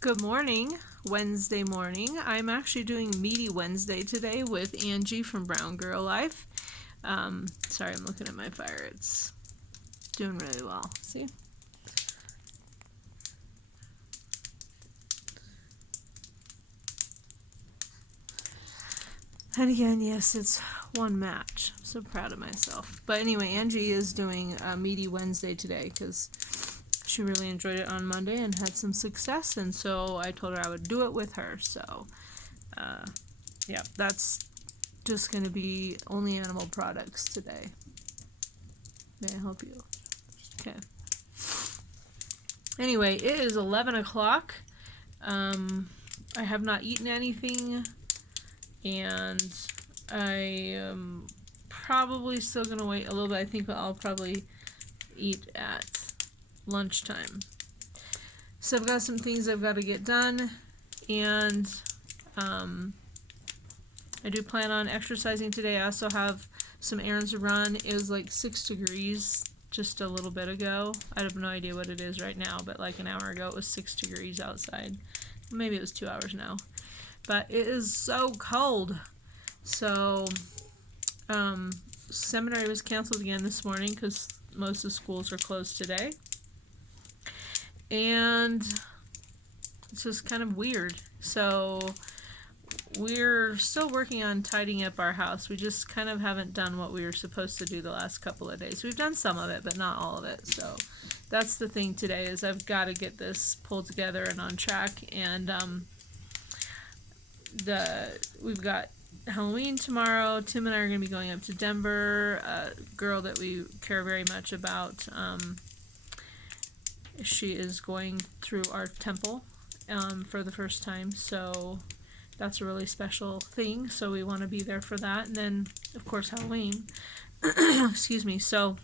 Good morning, Wednesday morning. I'm actually doing Meaty Wednesday today with Angie from Brown Girl Life. Sorry, I'm looking at my fire. It's doing really well. See? And again, yes, it's one match. I'm so proud of myself. But anyway, Angie is doing Meaty Wednesday today because she really enjoyed it on Monday and had some success. And so I told her I would do it with her. So, yeah, that's just going to be only animal products today. May I help you? Okay. Anyway, it is 11 o'clock. I have not eaten anything, and I am probably still going to wait a little bit. I think I'll probably eat at lunchtime. So I've got some things I've got to get done, and I do plan on exercising today. I also have some errands to run. It was like 6 degrees just a little bit ago. I have no idea what it is right now, but like an hour ago it was 6 degrees outside. Maybe it was 2 hours now. But it is so cold. So, seminary was canceled again this morning because most of the schools are closed today. And it's just kind of weird. So, we're still working on tidying up our house. We just kind of haven't done what we were supposed to do the last couple of days. We've done some of it, but not all of it. So that's the thing today is I've got to get this pulled together and on track. And we've got Halloween tomorrow. Tim and I are going to be going up to Denver. A girl that we care very much about. She is going through our temple for the first time. So that's a really special thing, so we want to be there for that. And then, of course, Halloween. Excuse me. So,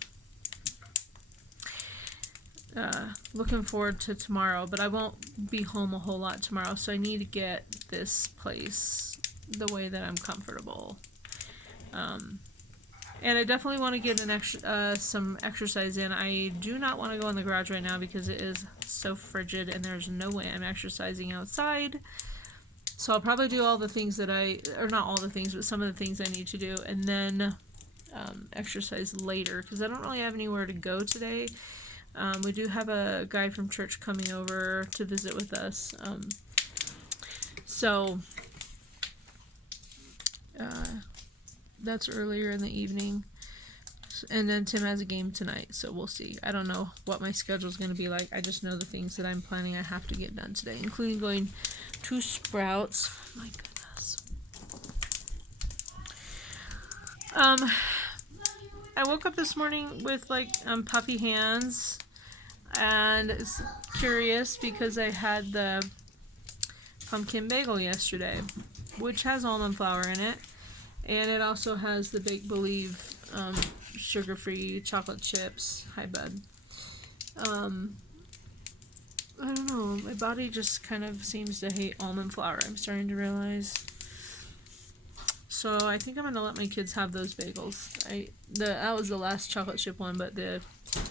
looking forward to tomorrow, but I won't be home a whole lot tomorrow, so I need to get this place the way that I'm comfortable. And I definitely want to get some exercise in. I do not want to go in the garage right now because it is so frigid, and there's no way I'm exercising outside. So I'll probably do all the things that or not all the things, but some of the things I need to do, and then exercise later, because I don't really have anywhere to go today. We do have a guy from church coming over to visit with us. So that's earlier in the evening. And then Tim has a game tonight, so we'll see. I don't know what my schedule is going to be like. I just know the things that I'm planning I have to get done today, including going to Sprouts. My goodness. I woke up this morning with puffy hands, and it's curious because I had the pumpkin bagel yesterday, which has almond flour in it, and it also has the Bake Believe sugar-free chocolate chips. Hi, bud. I don't know. My body just kind of seems to hate almond flour. I'm starting to realize. So I think I'm gonna let my kids have those bagels. That was the last chocolate chip one, but the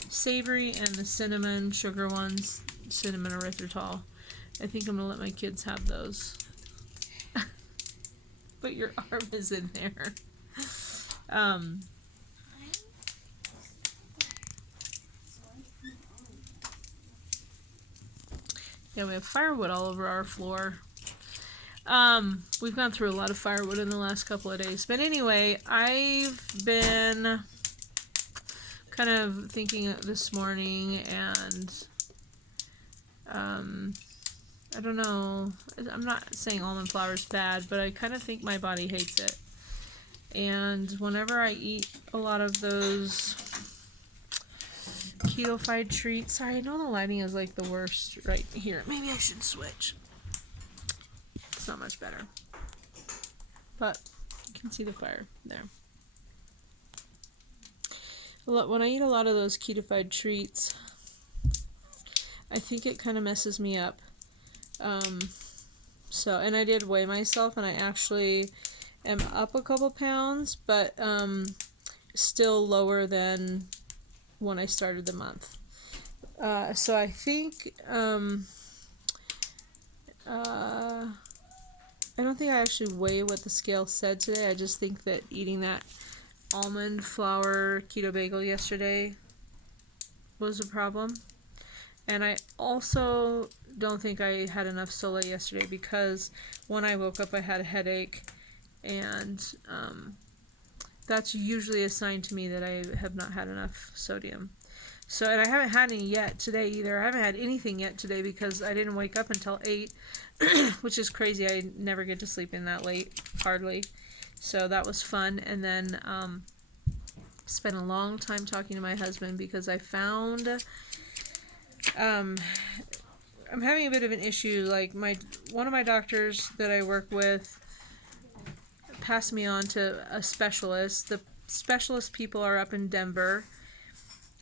savory and the cinnamon sugar ones, cinnamon erythritol, I think I'm gonna let my kids have those. But your arm is in there. Yeah, we have firewood all over our floor. We've gone through a lot of firewood in the last couple of days. But anyway, I've been kind of thinking this morning, and I don't know. I'm not saying almond flour is bad, but I kind of think my body hates it. And whenever I eat a lot of those keto-fied treats, sorry, I know the lighting is like the worst right here. Maybe I should switch. It's not much better. But you can see the fire there. When I eat a lot of those keto-fied treats, I think it kind of messes me up. And I did weigh myself, and I actually am up a couple pounds, but still lower than when I started the month. So I think don't think I actually weigh what the scale said today. I just think that eating that almond flour keto bagel yesterday was a problem. And I also don't think I had enough Sole yesterday because when I woke up I had a headache, and that's usually a sign to me that I have not had enough sodium. So, and I haven't had any yet today either. I haven't had anything yet today because I didn't wake up until 8, which is crazy. I never get to sleep in that late, hardly. So that was fun. And then spent a long time talking to my husband because I found I'm having a bit of an issue. Like one of my doctors that I work with passed me on to a specialist. The specialist people are up in Denver,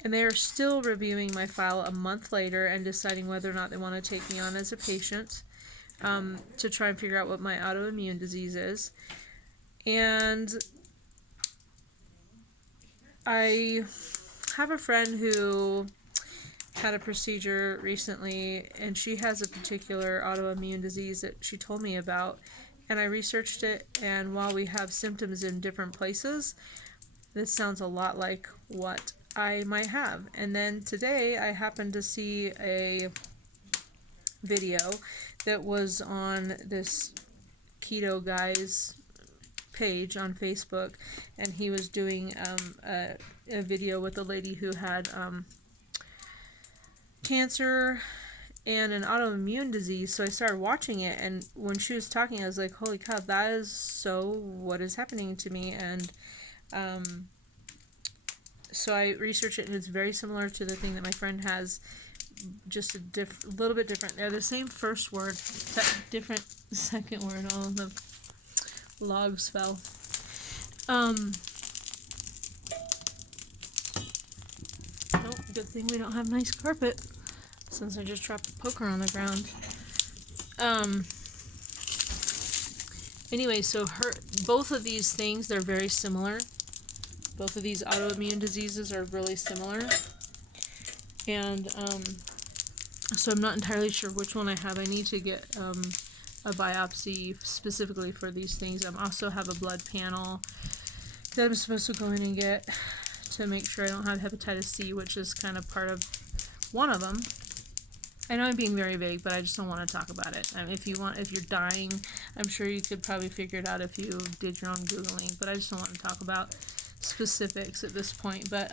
and they are still reviewing my file a month later and deciding whether or not they want to take me on as a patient, to try and figure out what my autoimmune disease is. And I have a friend who had a procedure recently, and she has a particular autoimmune disease that she told me about, and I researched it, and while we have symptoms in different places, this sounds a lot like what I might have. And then today I happened to see a video that was on this keto guy's page on Facebook, and he was doing a video with a lady who had cancer and an autoimmune disease. So I started watching it, and when she was talking I was like, holy cow, that is so what is happening to me. And so I researched it, and it's very similar to the thing that my friend has, just a little bit different. They're the same first word, different second word. All of the logs fell. Oh, good thing we don't have nice carpet, since I just dropped a poker on the ground. Anyway, so both of these things, they're very similar. Both of these autoimmune diseases are really similar. And so I'm not entirely sure which one I have. I need to get a biopsy specifically for these things. I also have a blood panel that I'm supposed to go in and get to make sure I don't have hepatitis C, which is kind of part of one of them. I know I'm being very vague, but I just don't want to talk about it. I mean, if you're dying, I'm sure you could probably figure it out if you did your own Googling, but I just don't want to talk about specifics at this point. But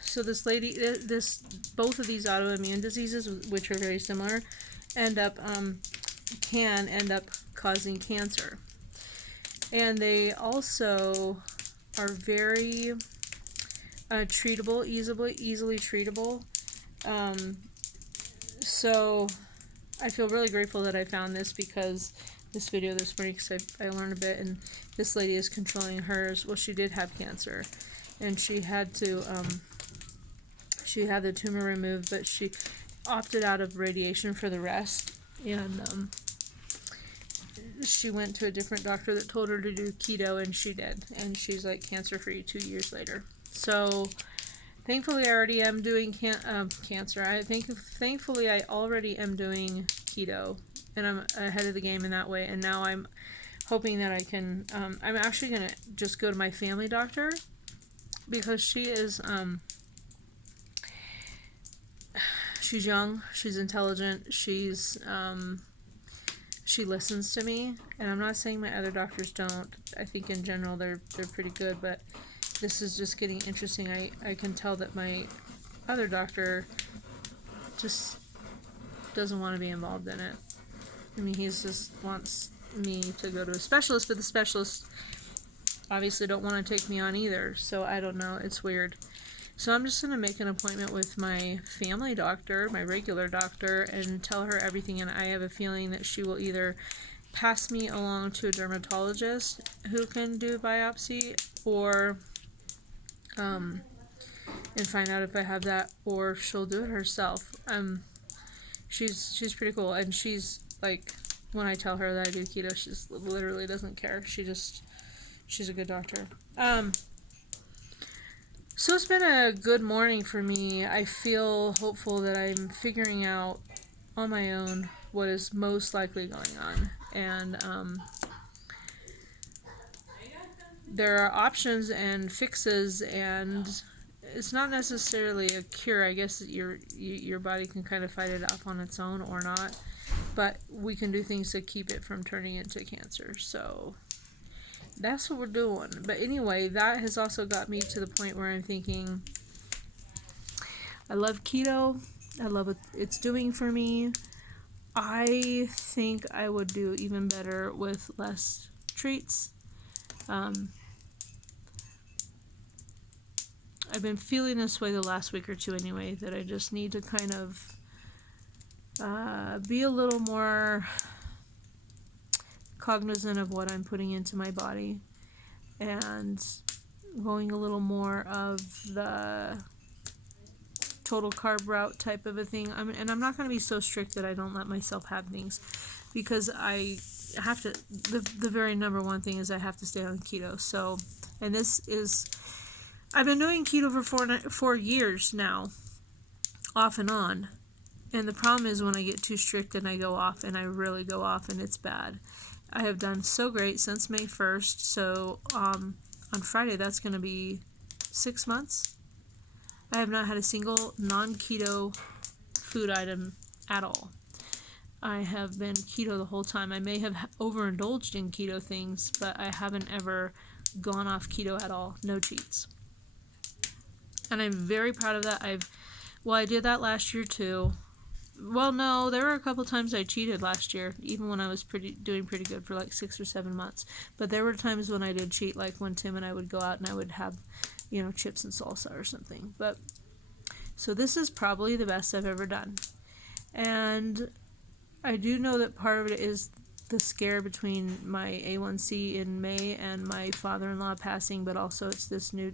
so this lady, both of these autoimmune diseases, which are very similar, can end up causing cancer, and they also are very treatable, easily treatable. So I feel really grateful that I found this video this morning, because I learned a bit. And this lady is controlling hers. Well, she did have cancer, and she had the tumor removed, but she opted out of radiation for the rest. And she went to a different doctor that told her to do keto, and she did, and she's like cancer-free 2 years later. So thankfully I already am doing thankfully I already am doing keto, and I'm ahead of the game in that way. And now I'm hoping that I can I'm actually going to just go to my family doctor, because she is she's young, she's intelligent, she listens to me. And I'm not saying my other doctors don't. I think in general they're pretty good, but this is just getting interesting. I can tell that my other doctor just doesn't want to be involved in it. I mean, he just wants me to go to a specialist, but the specialists obviously don't want to take me on either. So I don't know. It's weird. So I'm just going to make an appointment with my family doctor, my regular doctor, and tell her everything. And I have a feeling that she will either pass me along to a dermatologist who can do a biopsy, or and find out if I have that, or she'll do it herself. She's pretty cool, and she's like, when I tell her that I do keto, she literally doesn't care. She's a good doctor. So it's been a good morning for me. I feel hopeful that I'm figuring out on my own what is most likely going on. And there are options and fixes, and it's not necessarily a cure. I guess your body can kind of fight it off on its own or not, but we can do things to keep it from turning into cancer. So that's what we're doing. But anyway, that has also got me to the point where I'm thinking, I love keto. I love what it's doing for me. I think I would do even better with less treats. I've been feeling this way the last week or two anyway, that I just need to kind of be a little more cognizant of what I'm putting into my body, and going a little more of the total carb route type of a thing. And I'm not going to be so strict that I don't let myself have things, because I have to, the very number one thing is I have to stay on keto. So, and this is, I've been doing keto for 4 years now, off and on. And the problem is when I get too strict and I go off, and I really go off, and it's bad. I have done so great since May 1st. So on Friday, that's going to be 6 months. I have not had a single non-keto food item at all. I have been keto the whole time. I may have overindulged in keto things, but I haven't ever gone off keto at all. No cheats. And I'm very proud of that. I did that last year too. Well, no, there were a couple times I cheated last year, even when I was doing pretty good for like 6 or 7 months. But there were times when I did cheat, like when Tim and I would go out and I would have, chips and salsa or something. But so this is probably the best I've ever done. And I do know that part of it is the scare between my A1C in May and my father-in-law passing, but also it's this new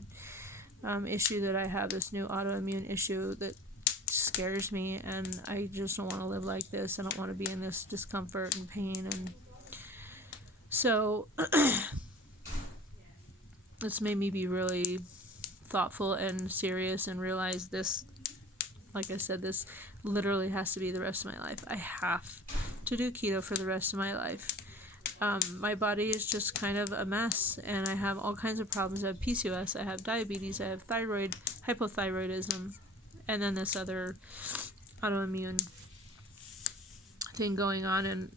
issue that I have, this new autoimmune issue that scares me, and I just don't want to live like this. I don't want to be in this discomfort and pain, and so it's made me be really thoughtful and serious and realize this, like I said, this literally has to be the rest of my life. I have to do keto for the rest of my life. My body is just kind of a mess, and I have all kinds of problems. I have PCOS, I have diabetes, I have thyroid, hypothyroidism, and then this other autoimmune thing going on. And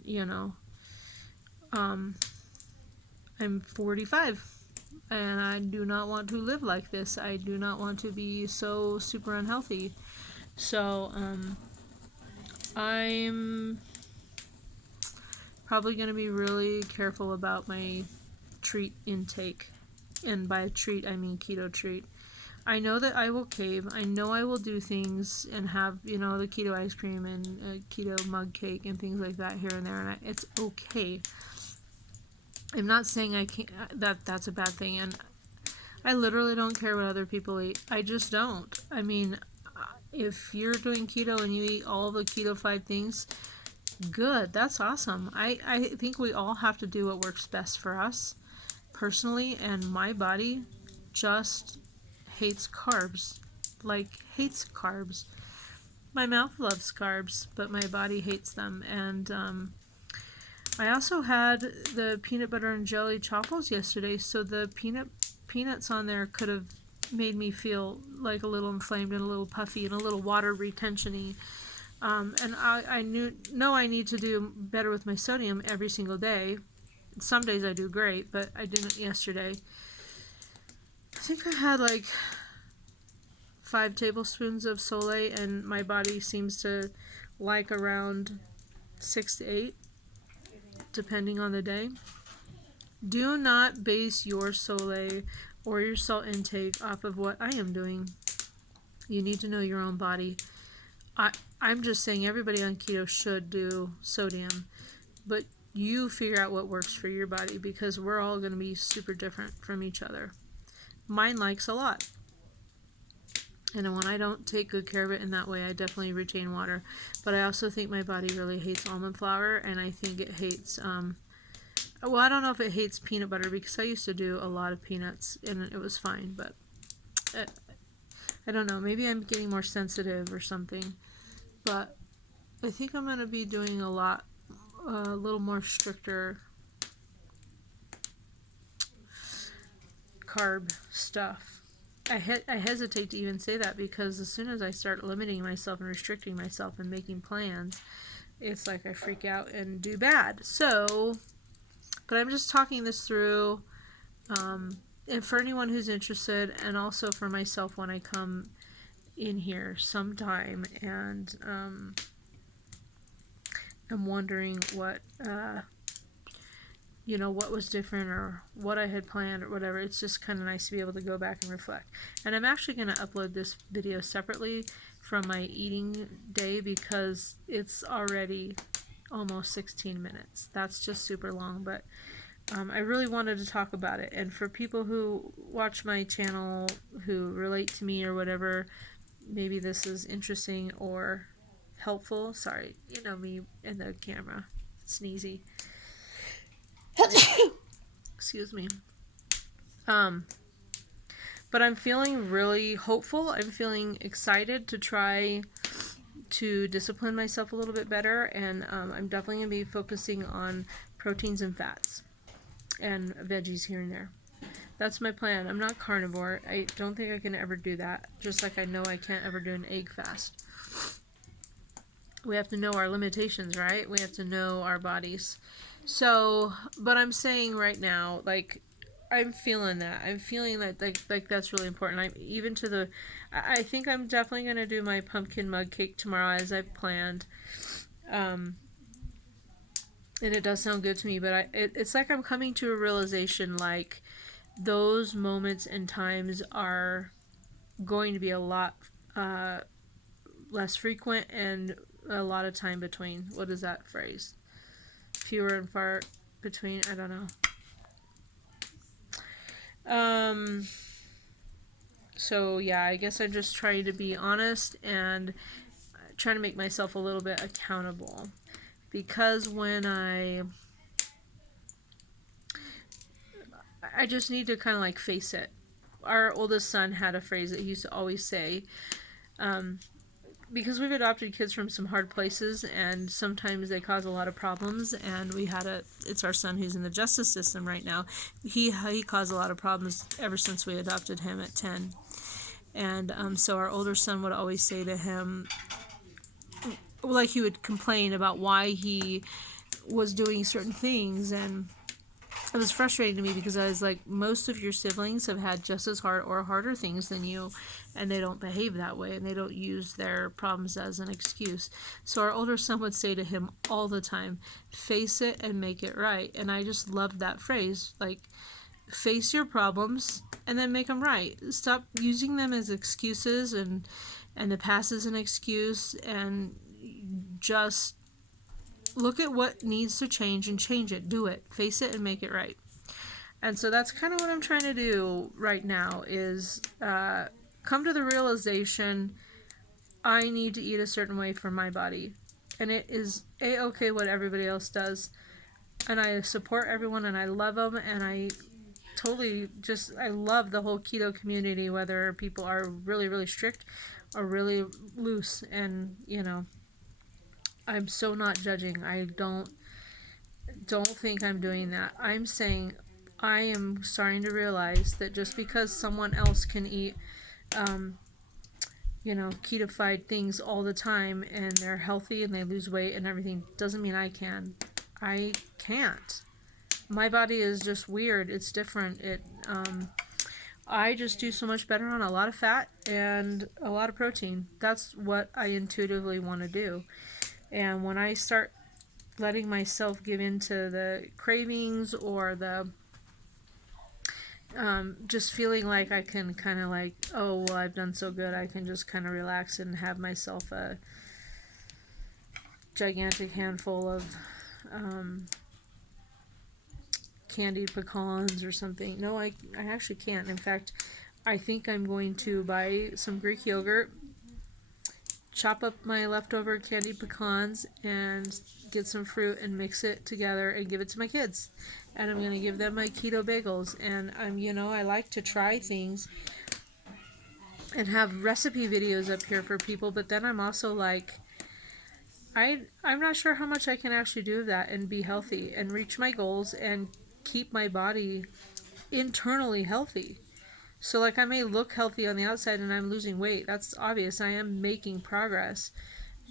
I'm 45, and I do not want to live like this. I do not want to be so super unhealthy. So I'm probably going to be really careful about my treat intake. And by treat, I mean keto treat. I know that I will cave. I know I will do things and have, the keto ice cream and keto mug cake and things like that here and there. And it's okay. I'm not saying I can't, that's a bad thing. And I literally don't care what other people eat. I just don't. I mean, if you're doing keto and you eat all the keto-fied things, good. That's awesome. I think we all have to do what works best for us personally, and my body just hates carbs. Like, hates carbs. My mouth loves carbs, but my body hates them. And I also had the peanut butter and jelly chaffles yesterday, so the peanuts on there could have made me feel like a little inflamed and a little puffy and a little water retention-y. And I know I need to do better with my sodium every single day. Some days I do great, but I didn't yesterday. I think I had like 5 tablespoons of Soleil, and my body seems to like around 6 to 8, depending on the day. Do not base your Soleil or your salt intake off of what I am doing. You need to know your own body. I'm just saying everybody on keto should do sodium, but you figure out what works for your body, because we're all going to be super different from each other. Mine likes a lot, and when I don't take good care of it in that way, I definitely retain water. But I also think my body really hates almond flour, and I think it hates well, I don't know if it hates peanut butter, because I used to do a lot of peanuts and it was fine, but I don't know, maybe I'm getting more sensitive or something. But I think I'm going to be doing a little more stricter carb stuff. I hesitate to even say that because as soon as I start limiting myself and restricting myself and making plans, it's like I freak out and do bad. So, but I'm just talking this through, and for anyone who's interested, and also for myself when I come in here sometime and I'm wondering what what was different or what I had planned or whatever. It's just kind of nice to be able to go back and reflect. And I'm actually going to upload this video separately from my eating day because it's already almost 16 minutes. That's just super long, but I really wanted to talk about it. And for people who watch my channel who relate to me or whatever, maybe this is interesting or helpful. Sorry, you know me and the camera. Sneezy. Excuse me. But I'm feeling really hopeful. I'm feeling excited to try to discipline myself a little bit better, and I'm definitely going to be focusing on proteins and fats and veggies here and there. That's my plan. I'm not carnivore. I don't think I can ever do that, just like I know I can't ever do an egg fast. We have to know our limitations, right? We have to know our bodies. So, but I'm saying right now, like, I'm feeling that. I'm feeling that, like that's really important. I think I'm definitely going to do my pumpkin mug cake tomorrow as I've planned. And it does sound good to me, but it's like I'm coming to a realization, like, those moments and times are going to be a lot less frequent and a lot of time between. What is that phrase? Fewer and far between. I don't know. So yeah, I guess I'm just trying to be honest and trying to make myself a little bit accountable, because when I just need to kind of like face it. Our oldest son had a phrase that he used to always say, because we've adopted kids from some hard places and sometimes they cause a lot of problems, and it's our son who's in the justice system right now. He caused a lot of problems ever since we adopted him at 10. And so our older son would always say to him, like, he would complain about why he was doing certain things, and it was frustrating to me because I was like, most of your siblings have had just as hard or harder things than you, and they don't behave that way, and they don't use their problems as an excuse. So our older son would say to him all the time, face it and make it right. And I just loved that phrase, like, face your problems and then make them right. Stop using them as excuses and the past is an excuse, and just look at what needs to change and change it. Do it. Face it and make it right. And so that's kind of what I'm trying to do right now, is come to the realization I need to eat a certain way for my body. And it is a-okay what everybody else does. And I support everyone and I love them, and I love the whole keto community, whether people are really, really strict or really loose. And, I'm so not judging. I don't think I'm doing that. I'm saying I am starting to realize that just because someone else can eat, ketofied things all the time and they're healthy and they lose weight and everything, doesn't mean I can. I can't. My body is just weird. It's different. I just do so much better on a lot of fat and a lot of protein. That's what I intuitively want to do. And when I start letting myself give into the cravings or the just feeling like I can kind of like, oh, well, I've done so good, I can just kind of relax and have myself a gigantic handful of candied pecans or something. No, I actually can't. In fact, I think I'm going to buy some Greek yogurt, chop up my leftover candied pecans, and get some fruit and mix it together and give it to my kids. And I'm going to give them my keto bagels. And I like to try things and have recipe videos up here for people, but then I'm also like, I'm not sure how much I can actually do of that and be healthy and reach my goals and keep my body internally healthy. So like I may look healthy on the outside and I'm losing weight. That's obvious. I am making progress,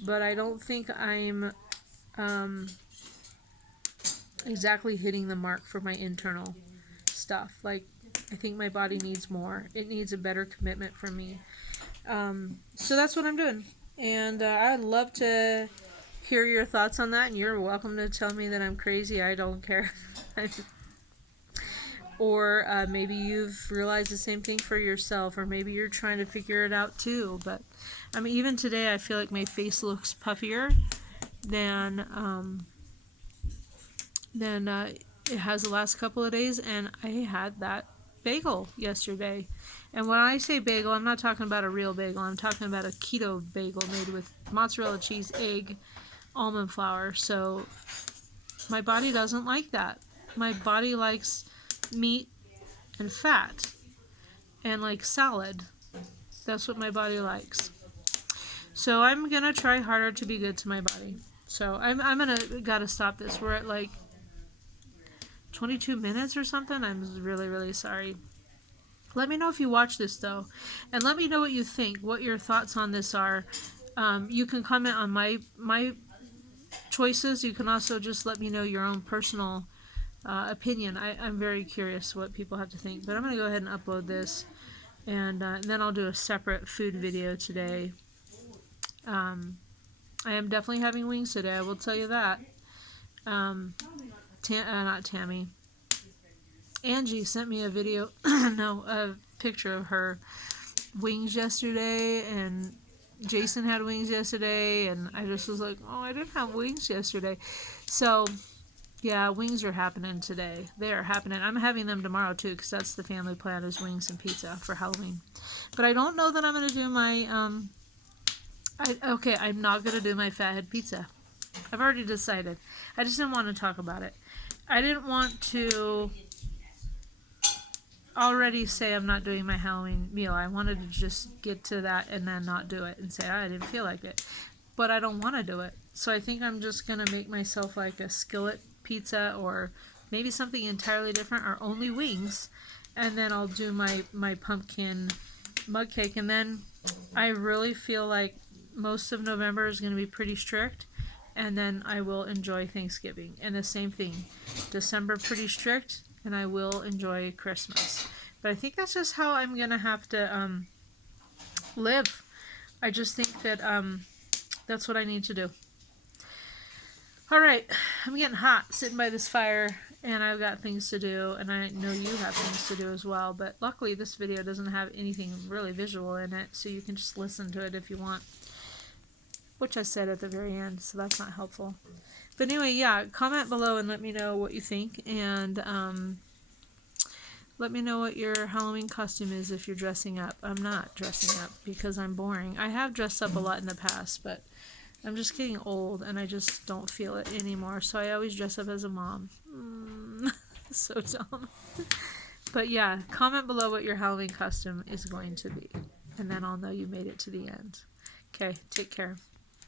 but I don't think I'm exactly hitting the mark for my internal stuff. Like I think my body needs more. It needs a better commitment from me. So that's what I'm doing. And I'd love to hear your thoughts on that, and you're welcome to tell me that I'm crazy. I don't care. Or maybe you've realized the same thing for yourself, or maybe you're trying to figure it out too. But I mean, even today I feel like my face looks puffier than it has the last couple of days, and I had that bagel yesterday. And when I say bagel, I'm not talking about a real bagel. I'm talking about a keto bagel made with mozzarella cheese, egg, almond flour. So my body doesn't like that. My body likes meat and fat and like salad. That's what my body likes. So I'm gonna try harder to be good to my body. So I'm gotta stop this. We're at like 22 minutes or something. I'm really, really sorry. Let me know if you watch this though, and let me know what you think, what your thoughts on this are. You can comment on my choices. You can also just let me know your own personal opinion. I'm very curious what people have to think. But I'm going to go ahead and upload this, and then I'll do a separate food video today. I am definitely having wings today, I will tell you that. Not Tammy. Angie sent me a video, no, a picture of her wings yesterday, and Jason had wings yesterday, and I just was like, oh, I didn't have wings yesterday. So, yeah, wings are happening today. They are happening. I'm having them tomorrow, too, because that's the family plan is wings and pizza for Halloween. But I don't know that I'm going to do my, I'm not going to do my fathead pizza. I've already decided. I just didn't want to talk about it. I didn't want to already say I'm not doing my Halloween meal. I wanted to just get to that and then not do it and say I didn't feel like it. But I don't want to do it. So I think I'm just going to make myself like a skillet pizza, or maybe something entirely different, or only wings. And then I'll do my pumpkin mug cake. And then I really feel like most of November is going to be pretty strict. And then I will enjoy Thanksgiving. And the same thing. December pretty strict, and I will enjoy Christmas. But I think that's just how I'm going to have to live. I just think that that's what I need to do. All right, I'm getting hot sitting by this fire, and I've got things to do, and I know you have things to do as well. But luckily this video doesn't have anything really visual in it, so you can just listen to it if you want, which I said at the very end, so that's not helpful. But anyway, yeah, comment below and let me know what you think, and let me know what your Halloween costume is if you're dressing up. I'm not dressing up because I'm boring. I have dressed up a lot in the past, but I'm just getting old and I just don't feel it anymore, so I always dress up as a mom. So dumb. But yeah, comment below what your Halloween costume is going to be, and then I'll know you made it to the end. Okay, take care.